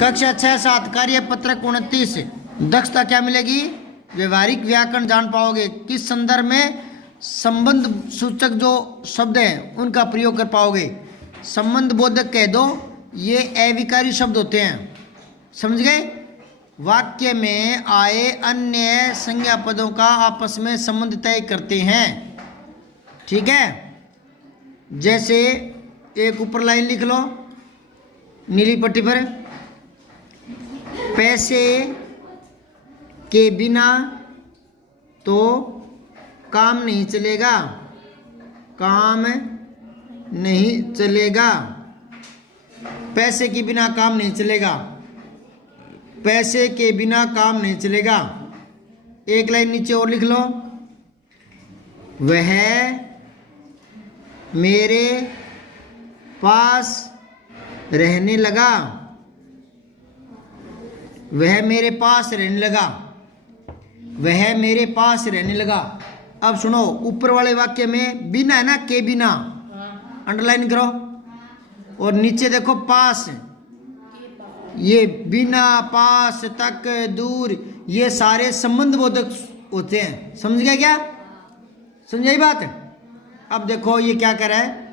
कक्षा 6-7 कार्य पत्रक 29। दक्षता क्या मिलेगी? व्यवहारिक व्याकरण जान पाओगे। किस संदर्भ में संबंध सूचक जो शब्द हैं उनका प्रयोग कर पाओगे। संबंध बोधक कह दो, ये अविकारी शब्द होते हैं, समझ गए। वाक्य में आए अन्य संज्ञा पदों का आपस में संबंध तय करते हैं, ठीक है। जैसे एक ऊपर लाइन लिख लो नीली पट्टी पर, पैसे के बिना तो काम नहीं चलेगा, काम नहीं चलेगा। पैसे के बिना काम नहीं चलेगा, पैसे के बिना काम नहीं चलेगा। एक लाइन नीचे और लिख लो, वह मेरे पास रहने लगा, वह मेरे पास रहने लगा, वह मेरे पास रहने लगा। अब सुनो, ऊपर वाले वाक्य में बिना है ना, के बिना, अंडरलाइन करो। और नीचे देखो पास, ये बिना, पास, तक, दूर, ये सारे संबंध बोधक होते हैं, समझ गया क्या? समझाई बात? अब देखो ये क्या कह रहा है,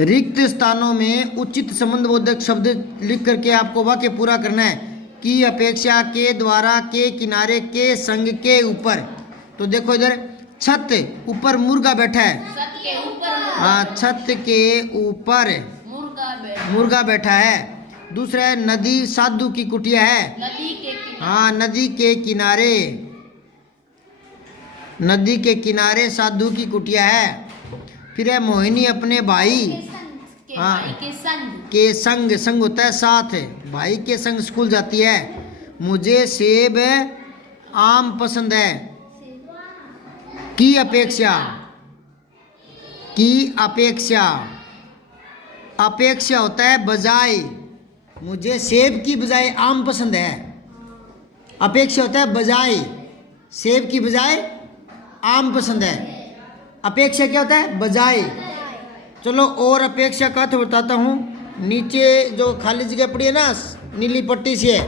रिक्त स्थानों में उचित संबंध बोधक शब्द लिख करके आपको वाक्य पूरा करना है। की अपेक्षा, के द्वारा, के किनारे, के संग, के ऊपर। तो देखो इधर छत ऊपर मुर्गा बैठा है, हाँ, छत के ऊपर मुर्गा बैठा है। दूसरा है नदी साधु की कुटिया है, हाँ, नदी के किनारे, नदी के किनारे साधु की कुटिया है। फिर है मोहिनी अपने भाई, हाँ, के संग, संग होता है साथ, भाई के संग स्कूल जाती है। मुझे सेब आम पसंद है। की अपेक्षा, की अपेक्षा, अपेक्षा होता है बजाय, मुझे सेब की बजाय आम पसंद है। अपेक्षा होता है बजाय, सेब की बजाय आम पसंद है। अपेक्षा क्या होता है? बजाय। चलो और अपेक्षा का अर्थ बताता हूँ। नीचे जो खाली जगह पड़ी है ना नीली पट्टी से,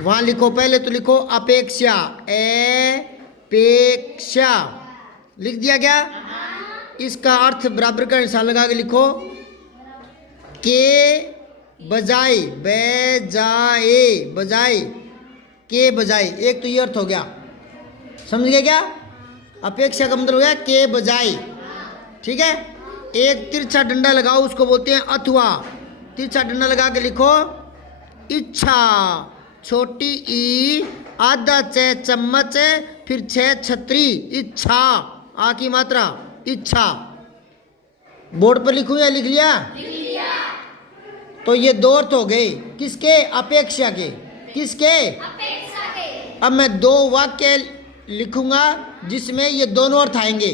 वहाँ लिखो, पहले तो लिखो अपेक्षा, अपेक्षा लिख दिया गया। इसका अर्थ बराबर का निशान लगा के लिखो, के बजाय, बजाए, बजाय, के बजाय, एक तो ये अर्थ हो गया, समझ गए क्या? अपेक्षा का मतलब हो गया के बजाय, ठीक है। एक तिरछा डंडा लगाओ, उसको बोलते हैं अथवा। तिरछा डंडा लगा के लिखो इच्छा, छोटी ई, आधा च चम्मच, फिर 6 छतरी, इच्छा, आ की मात्रा, इच्छा। बोर्ड पर लिखूं या लिख लिया? तो ये दो अर्थ हो गए, किसके? अपेक्षा के। किसके? अपेक्षा के। अब मैं दो वाक्य लिखूंगा जिसमें ये दोनों अर्थ आएंगे,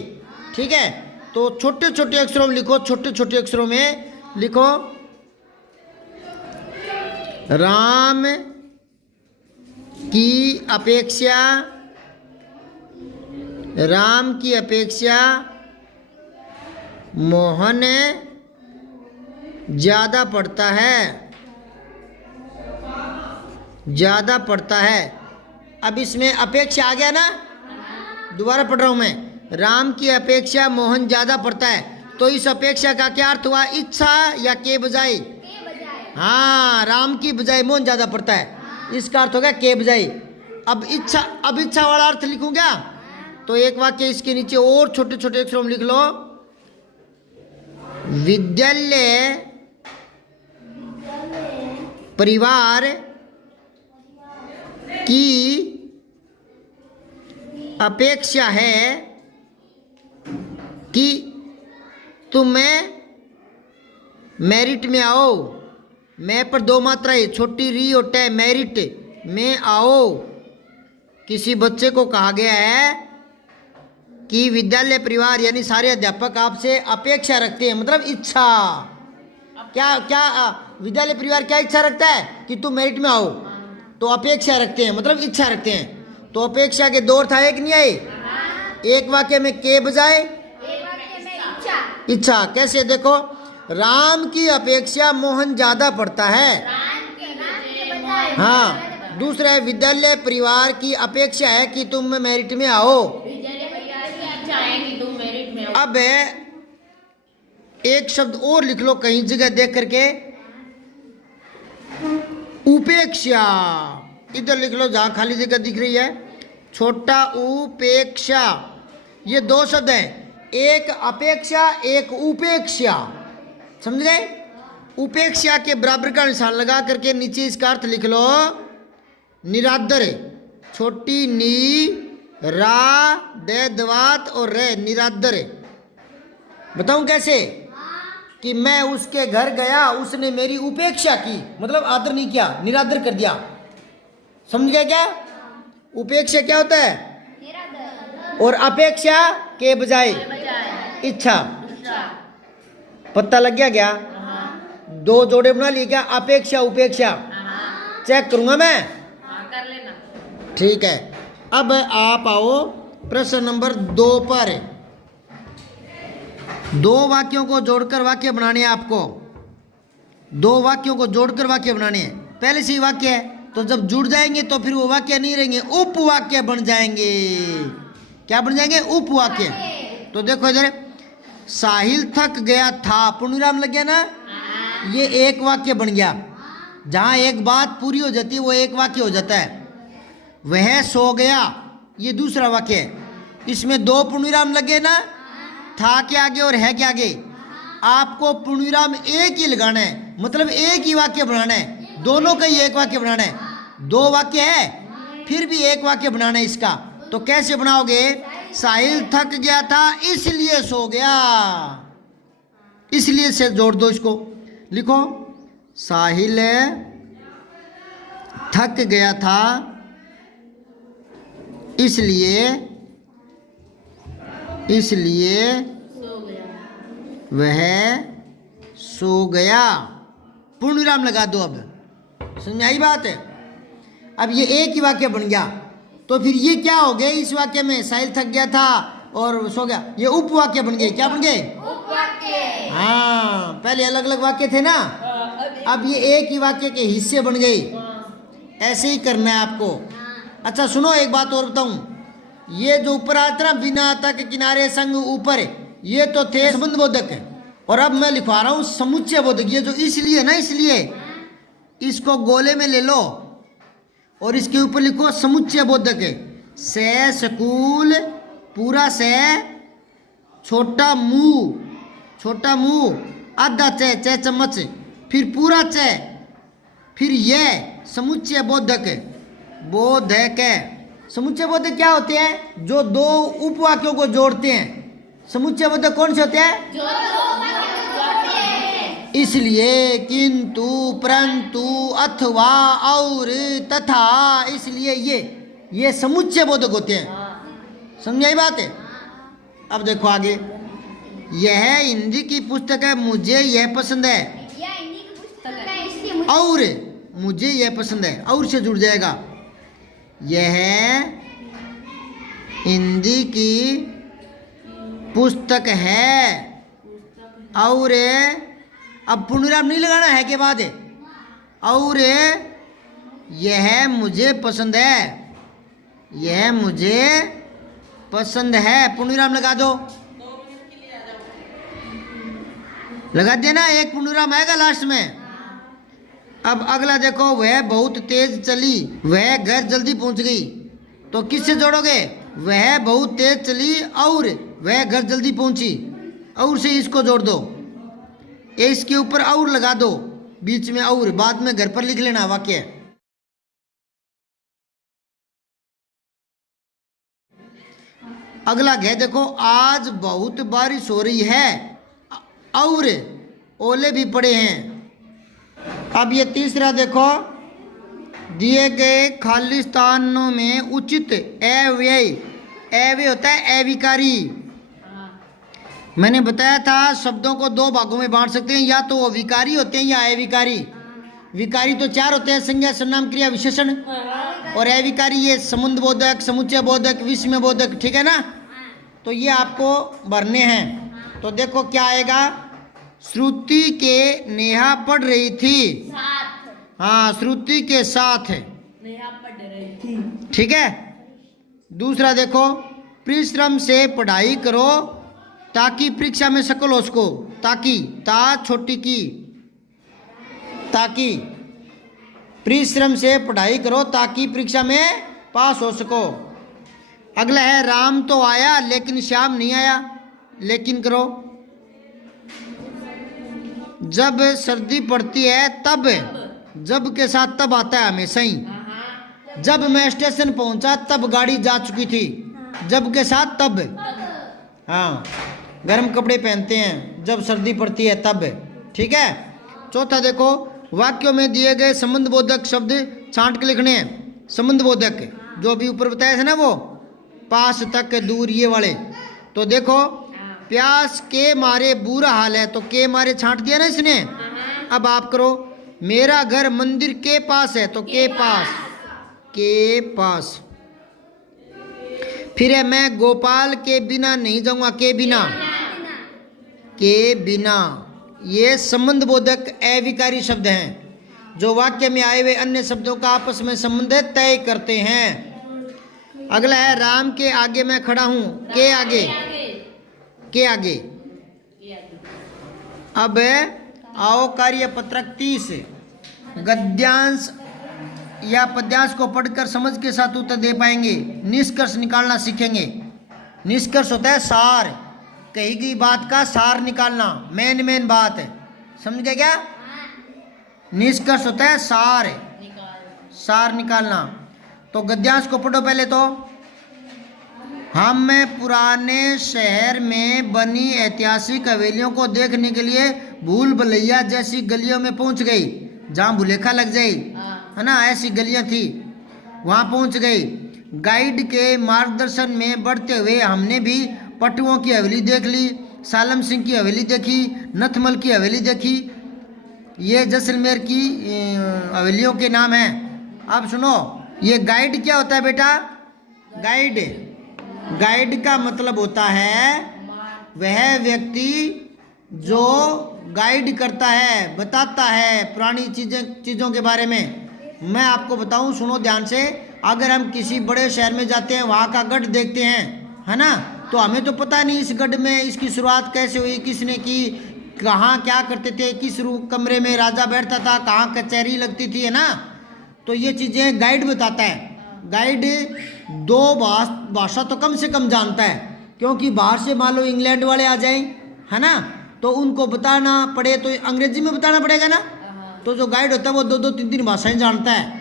ठीक है। तो छोटे छोटे अक्षरों में लिखो, छोटे छोटे अक्षरों में लिखो, राम की अपेक्षा, राम की अपेक्षा मोहन ज्यादा पढ़ता है, ज्यादा पढ़ता है। अब इसमें अपेक्षा आ गया ना, दोबारा पढ़ रहा हूं मैं, राम की अपेक्षा मोहन ज्यादा पढ़ता है। तो इस अपेक्षा का क्या अर्थ हुआ? इच्छा या के बजाय? हाँ, राम की बजाय मोहन ज्यादा पढ़ता है, इसका अर्थ हो गया के बजाय। अब इच्छा, अब इच्छा वाला अर्थ लिखूं क्या? तो एक वाक्य इसके नीचे और छोटे छोटे अक्षरों में लिख लो, विद्यालय परिवार की अपेक्षा है कि तुम्हें मेरिट में आओ। मैं पर दो मात्राएं, छोटी री और टे, मेरिट में आओ। किसी बच्चे को कहा गया है कि विद्यालय परिवार यानी सारे अध्यापक आपसे अपेक्षा रखते हैं, मतलब इच्छा। क्या क्या विद्यालय परिवार क्या इच्छा रखता है? कि तुम मेरिट में आओ। तो अपेक्षा रखते हैं मतलब इच्छा रखते हैं। तो अपेक्षा के दो अर्थ आए कि नहीं आए? एक वाक्य में के बजाय इच्छा। कैसे? देखो, राम की अपेक्षा मोहन ज्यादा पढ़ता है। हाँ, दूसरा है विद्यालय परिवार की अपेक्षा है कि तुम मेरिट में आओ। विद्यालय परिवार की इच्छा है कि तुम मेरिट में आओ। अब एक शब्द और लिख लो कहीं जगह देख करके, उपेक्षा। इधर लिख लो जहां खाली जगह दिख रही है, छोटा उपेक्षा। ये दो शब्द हैं, एक अपेक्षा एक उपेक्षा, समझ गए। उपेक्षा के बराबर का निशान लगा करके नीचे इसका अर्थ लिख लो, निरादर। छोटी नी रा दे दवात और रे, निरादर। बताऊं कैसे? कि मैं उसके घर गया, उसने मेरी उपेक्षा की, मतलब आदर नहीं किया, निरादर कर दिया। समझ गए क्या? उपेक्षा क्या होता है? और अपेक्षा के बजाय इच्छा। पता लग गया क्या? दो जोड़े बना लिए क्या? अपेक्षा उपेक्षा। चेक करूंगा मैं, कर लेना। ठीक है। अब आप आओ प्रश्न नंबर 2 पर। 2 वाक्यों को जोड़कर वाक्य बनाने हैं आपको। 2 वाक्यों को जोड़कर वाक्य बनाने हैं। पहले से ही वाक्य है, तो जब जुड़ जाएंगे तो फिर वो वाक्य नहीं रहेंगे, उपवाक्य बन जाएंगे। क्या बन जाएंगे? उपवाक्य। तो देखो इधर, साहिल थक गया था, पूर्णविराम लग गया ना, ये एक वाक्य बन गया। जहां एक बात पूरी हो जाती है वो एक वाक्य हो जाता है। वह सो गया, ये दूसरा वाक्य है। इसमें 2 पूर्णविराम लगे ना, था के आगे और है के आगे। आपको पूर्णविराम एक ही लगाना है, मतलब एक ही वाक्य बनाना है। दोनों का ही एक वाक्य बनाना है। 2 वाक्य है फिर भी एक वाक्य बनाना है इसका। तो कैसे बनाओगे? साहिल थक गया था इसलिए सो गया, इसलिए से जोड़ दो इसको। लिखो, साहिल थक गया था इसलिए वह सो गया। पूर्णविराम लगा दो। अब समझ में आई बात है? अब ये एक ही वाक्य बन गया, तो फिर ये क्या हो गए? इस वाक्य में साहिल थक गया था और सो गया, ये उपवाक्य बन गए। क्या बन गए? उपवाक्य। हाँ, पहले अलग अलग वाक्य थे ना, अब ये एक ही वाक्य के हिस्से बन गए। ऐसे ही करना है आपको। अच्छा सुनो, एक बात और बताऊं, ये जो ऊपर आता ना, बिना तक किनारे संग ऊपर, ये तो थे संबंध बोधक, और अब मैं लिखवा रहा हूं समुच्चय बोधक। ये जो इसलिए ना, इसलिए इसको गोले में ले लो और इसके ऊपर लिखो समुच्चय बोधक। से स्कूल, पूरा से, छोटा मुंह, आधा चे चम्मच, फिर पूरा चे, फिर ये समुच्चय बोधक। बोधक, समुच्चय बोधक क्या होते हैं? जो 2 उपवाक्यों को जोड़ते हैं। समुच्चय बोधक कौन से होते हैं? जो जोड़ते हैं। इसलिए, किंतु, परंतु, अथवा, और, तथा, इसलिए, ये समुच्चय बोधक होते हैं। समझ आई बात है? अब देखो आगे, यह हिंदी की पुस्तक है, मुझे यह पसंद है। यह हिंदी की पुस्तक है इसलिए और मुझे यह पसंद है, और से जुड़ जाएगा। यह हिंदी की पुस्तक है, और अब पूर्णविराम नहीं लगाना है के बाद, और यह मुझे पसंद है, यह मुझे पसंद है। पूर्णविराम लगा दो, लगा देना, एक पूर्णविराम आएगा लास्ट में। अब अगला देखो, वह बहुत तेज चली, वह घर जल्दी पहुंच गई। तो किससे जोड़ोगे? वह बहुत तेज चली और वह घर जल्दी पहुंची, और से इसको जोड़ दो। इसके ऊपर और लगा दो, बीच में और, बाद में घर पर लिख लेना वाक्य। अगला है देखो, आज बहुत बारिश हो रही है और ओले भी पड़े हैं। अब ये तीसरा देखो, दिए गए खाली स्थानों में उचित अव्यय, अव्यय होता है अविकारी। मैंने बताया था शब्दों को 2 भागों में बांट सकते हैं, या तो वो विकारी होते हैं या अविकारी। विकारी तो 4 होते हैं, संज्ञा, सर्वनाम, क्रिया, विशेषण। और अविकारी ये संबंध बोधक, समुच्चय बोधक, विस्मय बोधक। ठीक है ना? तो ये आपको भरने हैं। तो देखो क्या आएगा, श्रुति के नेहा पढ़ रही थी। हाँ, श्रुति के साथ है। नहीं आप पढ़ रही थी। ठीक है। दूसरा देखो, परिश्रम से पढ़ाई करो ताकि परीक्षा में सफल हो सको। ताकि, ता छोटी की, ताकि परिश्रम से पढ़ाई करो ताकि परीक्षा में पास हो सको। अगला है, राम तो आया लेकिन श्याम नहीं आया। लेकिन करो, जब सर्दी पड़ती है तब, जब के साथ तब आता है हमेशा ही। जब मैं स्टेशन पहुंचा तब गाड़ी जा चुकी थी। जब के साथ तब। हाँ, गर्म कपड़े पहनते हैं जब सर्दी पड़ती है तब। ठीक है। चौथा देखो, वाक्यों में दिए गए संबंध बोधक शब्द छांट के लिखने हैं। संबंध बोधक जो अभी ऊपर बताया था ना, वो पास तक दूर ये वाले। तो देखो, प्यास के मारे बुरा हाल है, तो के मारे छांट दिया ना इसने। अब आप करो, मेरा घर मंदिर के पास है, तो के पास, के पास। फिर है, मैं गोपाल के बिना नहीं जाऊंगा, के बिना, के बिना। ये संबंध बोधक अविकारी शब्द हैं जो वाक्य में आए हुए अन्य शब्दों का आपस में संबंध तय करते हैं। अगला है, राम के आगे मैं खड़ा हूं, के आगे, के आगे। अब आओ कार्य पत्रक 30, गद्यांश या पद्यांश को पढ़कर समझ के साथ उत्तर दे पाएंगे, निष्कर्ष निकालना सीखेंगे। निष्कर्ष होता है सार, कही गई बात का सार निकालना, मेन बात है। समझ गए क्या? निष्कर्ष होता है सार, सार निकालना। तो गद्यांश को पढ़ो पहले। तो हम पुराने शहर में बनी ऐतिहासिक हवेलियों को देखने के लिए भूल भुलैया जैसी गलियों में पहुंच गई, जहाँ भुलेखा लग जाए, है ना, ऐसी गलियां थी, वहाँ पहुंच गई। गाइड के मार्गदर्शन में बढ़ते हुए हमने भी पटुओं की हवेली देख ली, सालम सिंह की हवेली देखी, नथमल की हवेली देखी। ये जैसलमेर की हवेलियों के नाम हैं। अब सुनो, ये गाइड क्या होता है बेटा? गाइड, गाइड का मतलब होता है वह व्यक्ति जो गाइड करता है, बताता है पुरानी चीज़ों के बारे में। मैं आपको बताऊं, सुनो ध्यान से। अगर हम किसी बड़े शहर में जाते हैं, वहाँ का गढ़ देखते हैं, है ना, तो हमें तो पता नहीं इस गढ़ में इसकी शुरुआत कैसे हुई, किसने की, कहाँ क्या करते थे, किस कमरे में राजा बैठता था, कहाँ कचहरी लगती थी, है ना। तो ये चीज़ें गाइड बताता है। गाइड दो भाषा तो कम से कम जानता है, क्योंकि बाहर से मान लो इंग्लैंड वाले आ जाएं, है ना, तो उनको बताना पड़े तो अंग्रेजी में बताना पड़ेगा ना। तो जो गाइड होता है वो दो तीन तीन भाषाएं जानता है।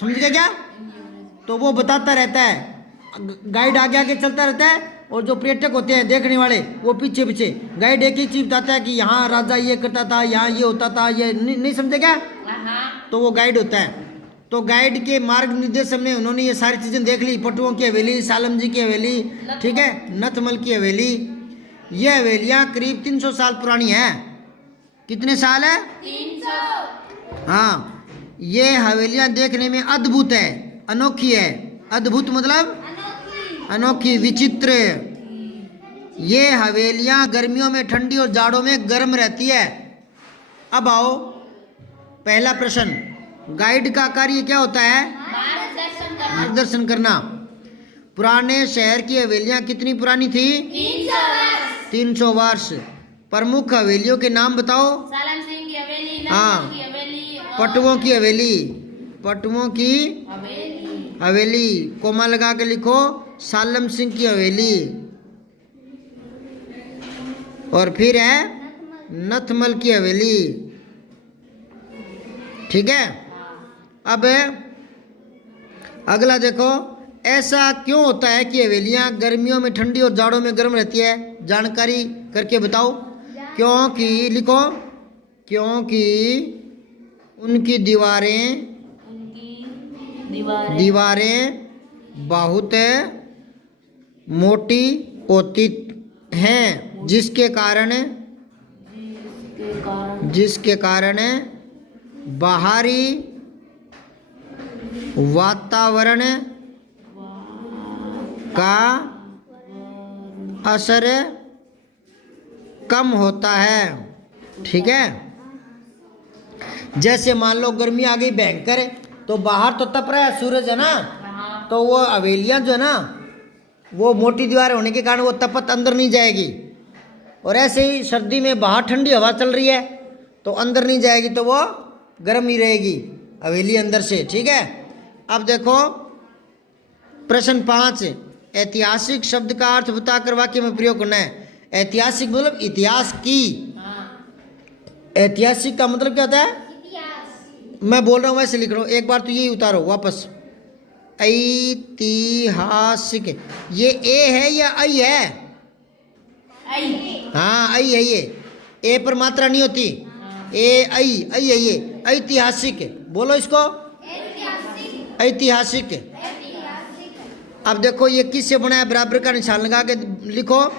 समझ गए क्या? तो वो बताता रहता है, गाइड आगे आगे चलता रहता है, और जो पर्यटक होते हैं देखने वाले वो पीछे पीछे। गाइड एक ही चीज बताता है कि यहाँ राजा ये करता था, यहाँ ये होता था, ये नहीं समझे क्या? तो वो गाइड होता है। तो गाइड के मार्ग निर्देशन में उन्होंने ये सारी चीज़ें देख ली, पटुओं की हवेली, सालम जी की हवेली, ठीक है, नथमल की हवेली। ये हवेलियाँ करीब 300 साल पुरानी हैं। कितने साल है? 300। हाँ, ये हवेलियाँ देखने में अद्भुत है, अनोखी है। अद्भुत मतलब अनोखी, विचित्र। ये हवेलियाँ गर्मियों में ठंडी और जाड़ों में गर्म रहती है। अब आओ, पहला प्रश्न, गाइड का कार्य क्या होता है? मार्गदर्शन करना। पुराने शहर की हवेलियाँ कितनी पुरानी थी? 300 वर्ष। प्रमुख हवेलियों के नाम बताओ। सालम सिंह की हवेली, हाँ, नथमल की हवेली, पटुओं की हवेली, पटुओं की हवेली, कोमा लगा के लिखो, सालम सिंह की हवेली। और फिर है नथमल की हवेली। ठीक है। अब अगला देखो, ऐसा क्यों होता है कि हवेलियां गर्मियों में ठंडी और जाड़ों में गर्म रहती है? जानकारी करके बताओ। क्योंकि लिखो, क्योंकि उनकी दीवारें बहुत मोटी होती हैं, जिसके कारण बाहरी वातावरण का असर कम होता है। ठीक है। जैसे मान लो गर्मी आ गई भयंकर है, तो बाहर तो तप रहा है सूरज है ना, हाँ। तो वो हवेलियां जो है ना, वो मोटी दीवार होने के कारण वो तपत अंदर नहीं जाएगी। और ऐसे ही सर्दी में बाहर ठंडी हवा चल रही है तो अंदर नहीं जाएगी, तो वो गर्म ही रहेगी हवेली अंदर से। ठीक है, अब देखो प्रश्न 5, ऐतिहासिक शब्द का अर्थ बताकर वाक्य में प्रयोग करना है। ऐतिहासिक मतलब इतिहास की। हाँ। ऐतिहासिक का मतलब क्या होता है? मैं बोल रहा हूँ वैसे लिख रहा हूँ, एक बार तो यही उतारो वापस। ऐतिहासिक, ये ए है या आई है? आई। हाँ आई है, ये ए पर मात्रा नहीं होती। ए आई आई है ये। ऐतिहासिक, बोलो इसको ऐतिहासिक। अब देखो ये किससे बना है, बराबर का निशान लगा के लिखो।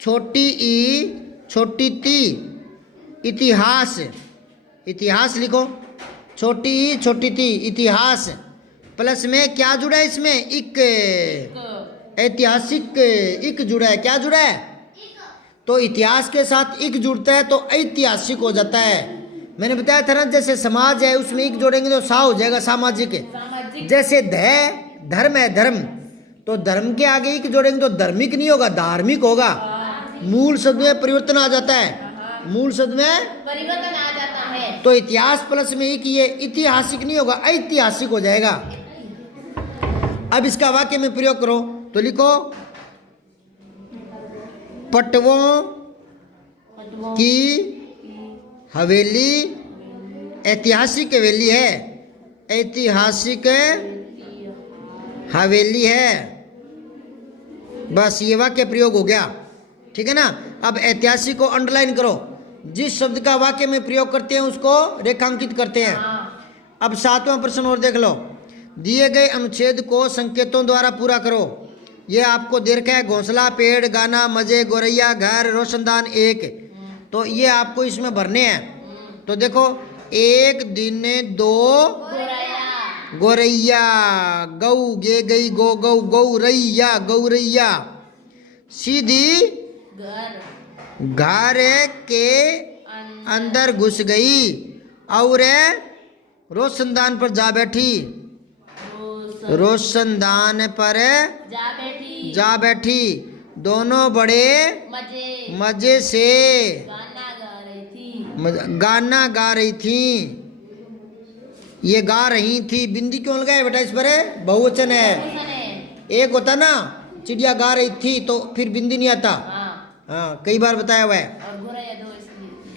छोटी ई छोटी ती इतिहास, इतिहास लिखो। छोटी ई छोटी ती इतिहास, प्लस में क्या जुड़ा है इसमें? इक। ऐतिहासिक इक जुड़ा है, क्या जुड़ा है? तो इतिहास के साथ इक जुड़ता है तो ऐतिहासिक हो जाता है। मैंने बताया था ना, जैसे समाज है उसमें इक जोड़ेंगे तो सा हो जाएगा सामाजिक। जैसे धर्म है, धर्म, तो धर्म के आगे इक जोड़ेंगे तो धार्मिक नहीं होगा, धार्मिक होगा। मूल शब्द में परिवर्तन आ जाता है, मूल शब्द में परिवर्तन आ जाता है। तो इतिहास प्लस में एक, ये ऐतिहासिक नहीं होगा, ऐतिहासिक हो जाएगा। अब इसका वाक्य में प्रयोग करो तो लिखो, पटवों की हवेली ऐतिहासिक हवेली है, ऐतिहासिक हवेली है। बस ये वाक्य प्रयोग हो गया। ठीक है ना। अब ऐतिहासिक को अंडरलाइन करो, जिस शब्द का वाक्य में प्रयोग करते हैं उसको रेखांकित करते हैं। अब 7वां प्रश्न और देख लो। दिए गए अनुच्छेद को संकेतों द्वारा पूरा करो। ये आपको दे रखा है, घोंसला, पेड़, गाना, मजे, गोरैया, घर, रोशनदान, एक। तो ये आपको इसमें भरने हैं। तो देखो, एक दिन 2 गोरैया, गऊ गे गई गो गऊ गौरैया गौरैया, सीधी घर के अंदर घुस गई और रोशनदान पर जा बैठी, रोशनदान पर जा बैठी। दोनों बड़े मजे से गाना गा रही थी। ये गा रही थी, बिंदी क्यों लगाए बेटा इस पर? बहुवचन है। एक होता ना चिड़िया गा रही थी तो फिर बिंदी नहीं आता। हाँ कई बार बताया हुआ है।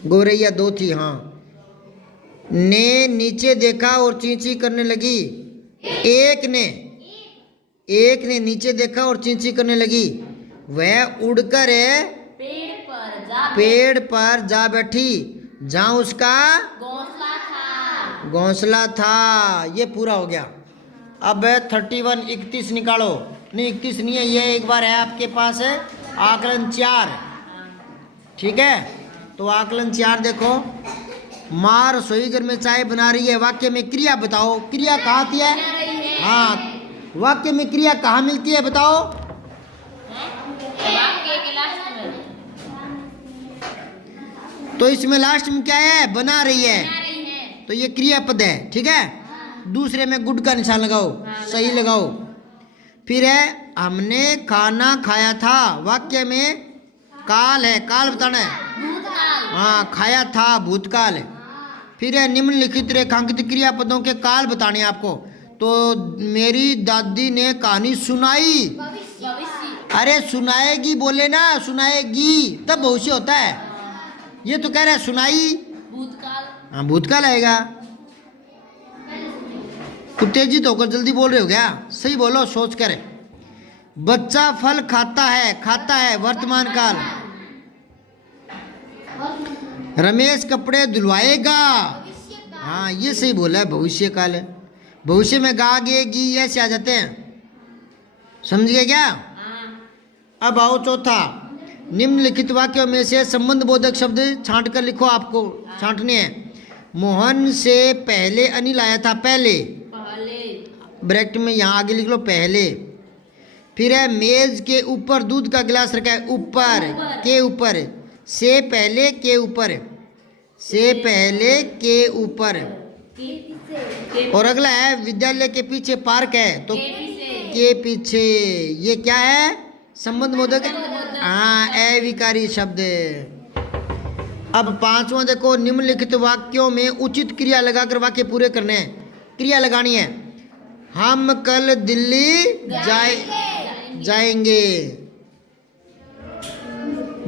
गोरैया 2 थी। हाँ, ने नीचे देखा और चींची करने लगी। एक ने नीचे देखा और चींची करने लगी। वह उड़कर पेड़ पर जा बैठी जहाँ उसका घोंसला था। ये पूरा हो गया। अब 31 31 निकालो। नहीं 31 नहीं है, ये एक बार है आपके पास है आकलन 4। ठीक है, तो आकलन 4 देखो। माँ रसोई घर में चाय बना रही है। वाक्य में क्रिया बताओ, क्रिया कहाँ थी है? हाँ, वाक्य में क्रिया कहाँ मिलती है बताओ? तो इसमें लास्ट में क्या है? बना रही है, तो ये क्रियापद है। ठीक है, दूसरे में गुड का निशान लगाओ, सही लगाओ। फिर है हमने खाना खाया था। वाक्य में काल है, काल बताना है। हाँ, खाया था भूतकाल है। फिर है निम्नलिखित रेखांकित क्रियापदों के काल बताने आपको। तो मेरी दादी ने कहानी सुनाई। अरे सुनाएगी बोले ना, सुनाएगी तब भविष्य होता है। ये तो कह रहा है सुनाई, हाँ भूतकाल आएगा। उत्तेजित होकर जल्दी बोल रहे हो क्या? सही बोलो सोच कर। बच्चा फल खाता है वर्तमान काल। रमेश कपड़े धुलवाएगा, हाँ ये सही बोला है, भविष्य काल है। भविष्य में गा गे गी ऐसे आ जाते हैं, समझ गए क्या? अब आओ चौथा। निम्नलिखित वाक्यों में से संबंध बोधक शब्द छांट कर लिखो, आपको छांटने हैं। मोहन से पहले अनिल आया था। पहले ब्रैकेट में यहाँ आगे लिख लो पहले। फिर है मेज के ऊपर दूध का गिलास रखा है। ऊपर के ऊपर से पहले के ऊपर। से पहले के ऊपर। के और अगला है विद्यालय के पीछे पार्क है तो पीछे के पीछे। ये क्या है? संबंध बोधक है। हाँ, अविकारी शब्द। अब पांचवा देखो, निम्नलिखित वाक्यों में उचित क्रिया लगाकर वाक्य पूरे करने हैं। क्रिया लगानी है। हम कल दिल्ली जाएंगे।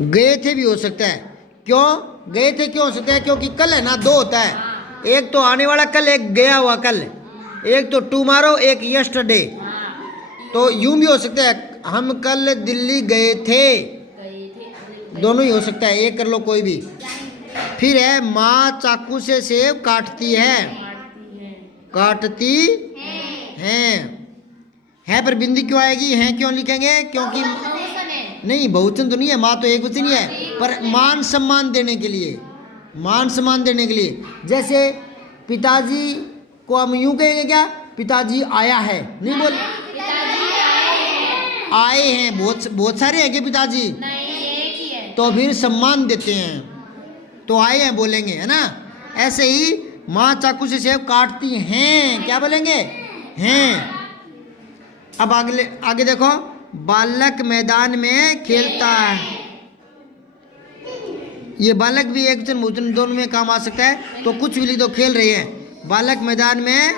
गए थे भी हो सकता है। क्यों गए थे? क्यों हो सकता है? क्योंकि कल है ना, दो होता है। एक तो आने वाला कल, एक गया हुआ कल। एक तो टुमारो, एक यस्टरडे। तो यूं भी हो सकता है, हम कल दिल्ली गए थे। दोनों ही हो सकता है, एक कर लो कोई भी। फिर है माँ चाकू से सेब काटती है। काटती है पर बिंदी क्यों आएगी? है क्यों लिखेंगे? क्योंकि नहीं, बहुवचन तो नहीं है, माँ तो एक वचन ही है, पर मान सम्मान देने के लिए। मान सम्मान देने के लिए। जैसे पिताजी को हम यूं कहेंगे क्या? पिताजी आया है। नहीं बोल, आए हैं। बहुत सारे हैं कि पिताजी, तो फिर सम्मान देते हैं, तो आए हैं बोलेंगे, है ना। ऐसे ही माँ चाकू से सेब काटती हैं, क्या बोलेंगे? हैं। अब आगे देखो, बालक मैदान में खेलता है। ये बालक भी एक वचन बहुवचन दोनों में काम आ सकता है, तो कुछ भी लिख दो। खेल रहे हैं, बालक मैदान में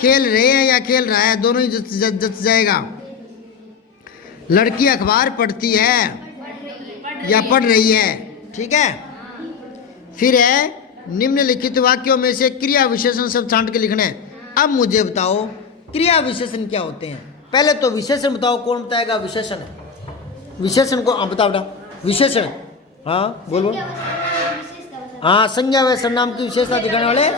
खेल रहे हैं या खेल रहा है, दोनों ही जच जाएगा। लड़की अखबार पढ़ती है या पढ़ रही है, ठीक है। फिर है निम्नलिखित वाक्यों में से क्रिया विशेषण सब छांट के लिखना है। अब मुझे बताओ क्रिया विशेषण क्या होते हैं। पहले तो विशेषण बताओ, कौन बताएगा विशेषण? विशेषण को बताओ बेटा। विशेषण, हाँ बोलो। हाँ, संज्ञा व सर्वनाम की विशेषता दिखाने वाले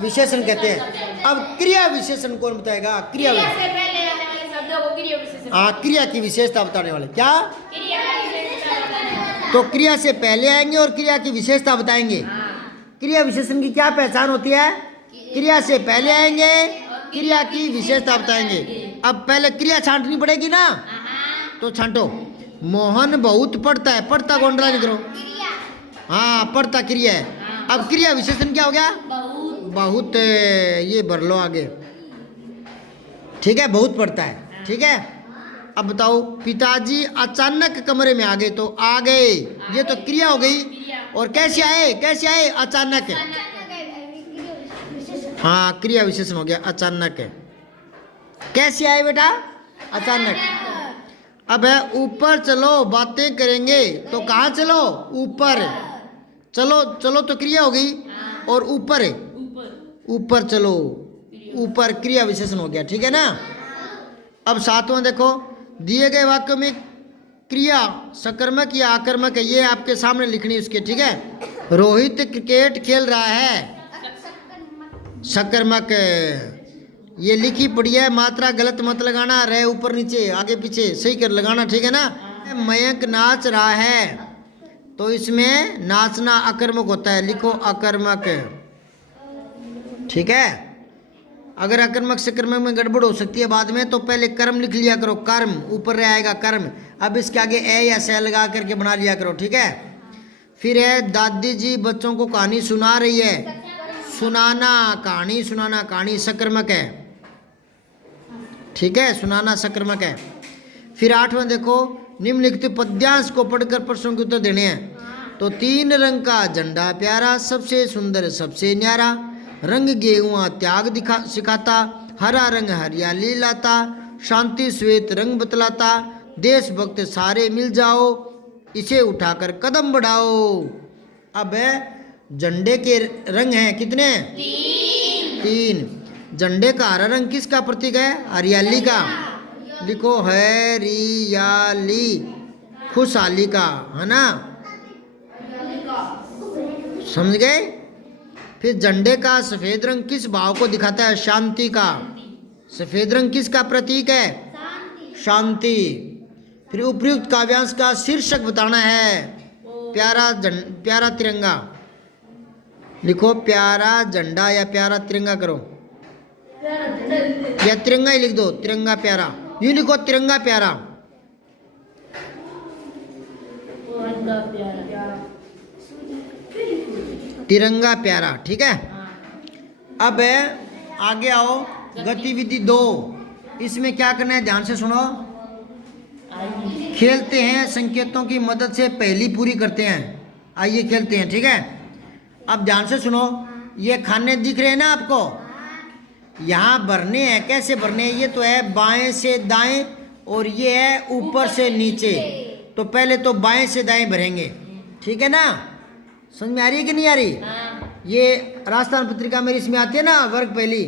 विशेषण कहते हैं। अब क्रिया विशेषण कौन बताएगा? क्रिया हाँ, क्रिया की विशेषता बताने वाले क्या? तो क्रिया से पहले आएंगे और क्रिया की विशेषता बताएंगे। क्रिया विशेषण की क्या पहचान होती है? क्रिया से पहले आएंगे, क्रिया की विशेषता बताएंगे। अब पहले क्रिया छांटनी पड़ेगी ना, तो छांटो। मोहन बहुत पढ़ता है। पढ़ता कौन ड्रा लिख लो। हाँ, पढ़ता क्रिया है। अब क्रिया विशेषण क्या हो गया? बहुत। ये भर लो आगे, ठीक है। बहुत पढ़ता है, ठीक है। अब बताओ, पिताजी अचानक कमरे में आ गए, तो आ गए, ये तो क्रिया हो गई। और कैसे आए? कैसे आए? अचानक। हाँ, क्रिया विशेषण हो गया अचानक। कैसे आए बेटा? अचानक। अब है ऊपर चलो बातें करेंगे, तो कहाँ चलो? ऊपर चलो। चलो तो क्रिया हो गई, और ऊपर ऊपर चलो, ऊपर क्रिया विशेषण हो गया, ठीक है ना। अब सातवां देखो, दिए गए वाक्यों में क्रिया सकर्मक या आकर्मक है, ये आपके सामने लिखनी है उसके, ठीक है। रोहित क्रिकेट खेल रहा है, सकर्मक। ये लिखी पड़ी है, मात्रा गलत मत लगाना, रहे ऊपर नीचे आगे पीछे सही कर लगाना, ठीक है ना। मयंक नाच रहा है, तो इसमें नाचना अकर्मक होता है, लिखो अकर्मक, ठीक है। अगर अकर्मक से कर्मक में गड़बड़ हो सकती है बाद में, तो पहले कर्म लिख लिया करो, कर्म ऊपर रह आएगा कर्म। अब इसके आगे ए या से लगा करके बना लिया करो, ठीक है। फिर है दादी जी बच्चों को कहानी सुना रही है, सुनाना, कहानी सुनाना, कहानी सकर्मक है, ठीक है, सुनाना सकर्मक है। फिर आठवां देखो, निम्नलिखित पद्यांश को पढ़कर प्रश्नों के उत्तर देने हैं। तो 3 रंग का झंडा प्यारा, सबसे सुंदर सबसे न्यारा, रंग गेहुआ त्याग सिखाता, हरा रंग हरियाली लाता, शांति श्वेत रंग बतलाता, देशभक्त सारे मिल जाओ, इसे उठाकर कदम बढ़ाओ। अब है झंडे के रंग हैं कितने? 3। झंडे का हरा रंग किसका प्रतीक है? हरियाली का, लिखो हरियाली, खुशहाली का, है ना, समझ गए। फिर झंडे का सफेद रंग किस भाव को दिखाता है? शांति का। सफेद रंग किसका प्रतीक है? शांति। फिर उपयुक्त काव्यांश का शीर्षक बताना है, प्यारा तिरंगा, लिखो प्यारा झंडा या प्यारा तिरंगा करो, या तिरंगा ही लिख दो, तिरंगा प्यारा, यूं लिखो तिरंगा प्यारा। तिरंगा प्यारा, ठीक है। हाँ। अब आगे आओ, गतिविधि 2। इसमें क्या करना है, ध्यान से सुनो। आइए। खेलते हैं, संकेतों की मदद से पहली पूरी करते हैं। आइए खेलते हैं, ठीक है। अब ध्यान से सुनो, ये खाने दिख रहे हैं ना आपको, यहाँ भरने हैं। कैसे भरने हैं, ये तो है बाएं से दाएं और ये है ऊपर से नीचे। तो पहले तो बाएं से दाएं भरेंगे, ठीक है ना। समझ में आ रही है कि नहीं आ रही? हाँ। ये राजस्थान पत्रिका मेरी इसमें आती है ना, वर्ग पहली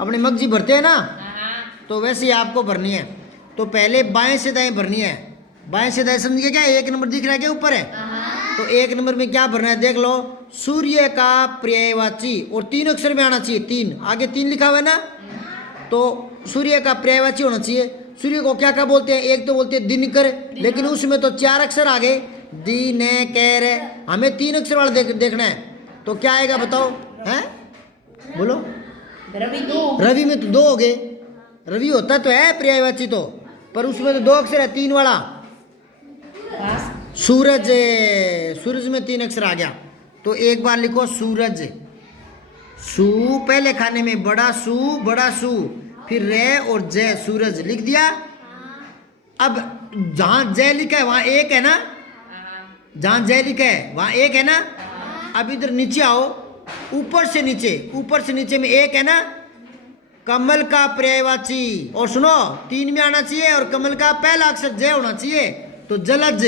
अपने मगजी भरते हैं ना, हाँ। तो वैसे ही आपको भरनी है। तो पहले बाएं से दाएं भरनी है। बाएं से दाएं समझ गए क्या? 1 नंबर दिख रहा है क्या ऊपर है? हाँ। तो 1 नंबर में क्या भरना है, देख लो। सूर्य का पर्यायवाची, और 3 अक्षर में आना चाहिए। 3 आगे 3 लिखा हुआ है ना, तो सूर्य का पर्यायवाची होना चाहिए। सूर्य को क्या क्या बोलते हैं? एक तो बोलते हैं दिनकर, लेकिन उसमें तो 4 अक्षर आ गए, दिन कर। हमें 3 अक्षर वाला देखना है। तो क्या आएगा बताओ, हैं बोलो। रवि 2। रवि में तो 2 हो गए। रवि होता तो है पर्यायवाची तो, पर उसमें तो 2 अक्षर है, 3 वाला। पास। सूरज, सूरज में 3 अक्षर आ गया। तो एक बार लिखो सूरज। सू पहले खाने में बड़ा सू, फिर रे और जय, सूरज लिख दिया। अब जहां जय लिखा है वहां 1 है ना, हाँ। जहां जय लिखा है वहां 1 है ना। अब इधर नीचे आओ, ऊपर से नीचे में 1 है ना। कमल का पर्यायवाची, और सुनो 3 में आना चाहिए, और कमल का पहला अक्षर जय होना चाहिए। तो जलज,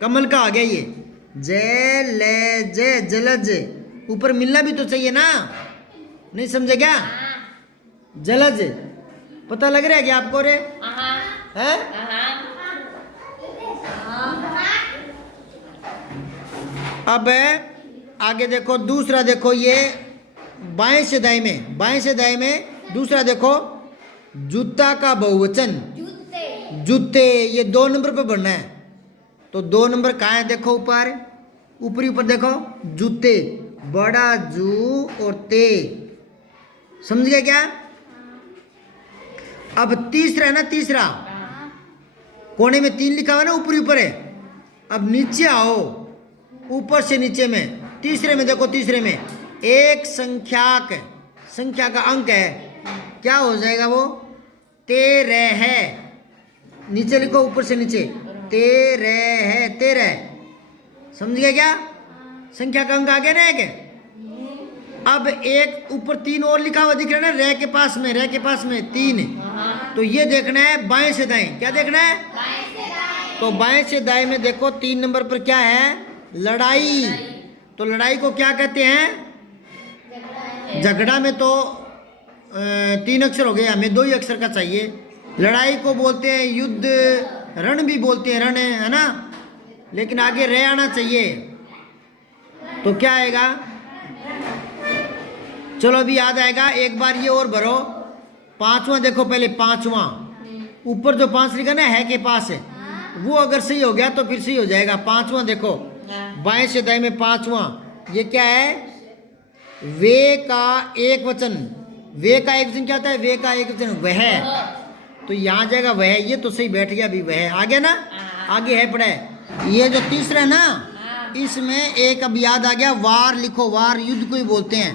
कमल का आ गया ये, जय ले जय, जलज। ऊपर मिलना भी तो चाहिए ना, नहीं समझे क्या? जलज पता लग रहा है क्या आपको रे? हाँ। है? अब आगे देखो, दूसरा देखो, ये बाएं से दाएं में दूसरा देखो, जूता का बहुवचन, जूते। ये 2 नंबर पे बनना है। तो 2 नंबर कहाँ है, देखो ऊपर देखो, जूते, बड़ा जू और ते। समझ गए क्या? अब तीसरा है ना, तीसरा कोने में 3 लिखा हुआ है ना, ऊपर है। अब नीचे आओ, ऊपर से नीचे में, तीसरे में देखो, तीसरे में एक संख्या का अंक है। क्या हो जाएगा वो? 13 है। नीचे लिखो, ऊपर से नीचे 13 है, 13। समझ गए क्या? संख्या का अंक आ गया ना एक। अब एक ऊपर 3 और लिखा हुआ दिख रहा है ना, रे के पास में 3। तो ये देखना है बाएं से दाएं। क्या देखना है? तो बाएं से दाएं में देखो, 3 नंबर पर क्या है? लड़ाई। तो लड़ाई को क्या कहते हैं? झगड़ा में तो 3 अक्षर हो गए, हमें 2 ही अक्षर का चाहिए। लड़ाई को बोलते हैं युद्ध, रण भी बोलते हैं, रण है ना, लेकिन आगे रे आना चाहिए। तो क्या आएगा? चलो अभी याद आएगा। एक बार ये और भरो, 5वां देखो, पहले 5वां ऊपर जो 5 लिखा ना, है के पास है, वो अगर सही हो गया तो फिर सही हो जाएगा। 5वां देखो, बाएं से दाएं में 5वां, ये क्या है? वे का एक वचन। वे का एक वचन क्या होता है? वे का एक वचन वह। तो यहाँ जाएगा वह, ये तो सही बैठ गया अभी, वह आ गया ना। आगे है पढ़े, ये जो तीसरा है ना, इसमें एक अब याद आ गया, वार लिखो। वार युद्ध को ही बोलते हैं,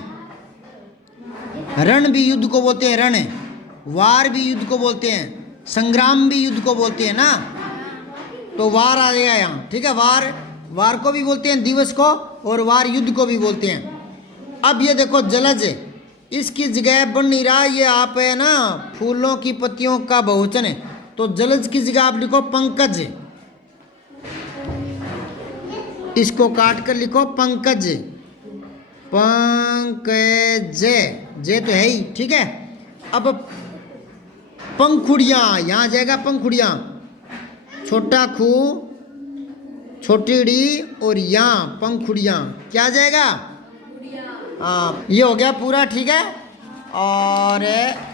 रण भी युद्ध को बोलते हैं, रण। वार भी युद्ध को बोलते हैं, संग्राम भी युद्ध को बोलते हैं ना। तो वार आ जाएगा यहाँ, ठीक है। वार को भी बोलते हैं दिवस को, और वार युद्ध को भी बोलते हैं। अब ये देखो जलज, इसकी जगह बन नहीं रहा, ये आप है ना फूलों की पत्तियों का बहुवचन है। तो जलज की जगह आप लिखो पंकज, इसको काट कर लिखो पंकज, पंकज, जे तो है ही, ठीक है। अब पंखुड़ियाँ, यहाँ जाएगा पंखुड़ियाँ, छोटा खू, छोटी डी, और यहाँ पंखुड़ियाँ, क्या जाएगा? हाँ, ये हो गया पूरा, ठीक है। और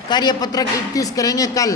कार्यपत्रक 31 करेंगे कल।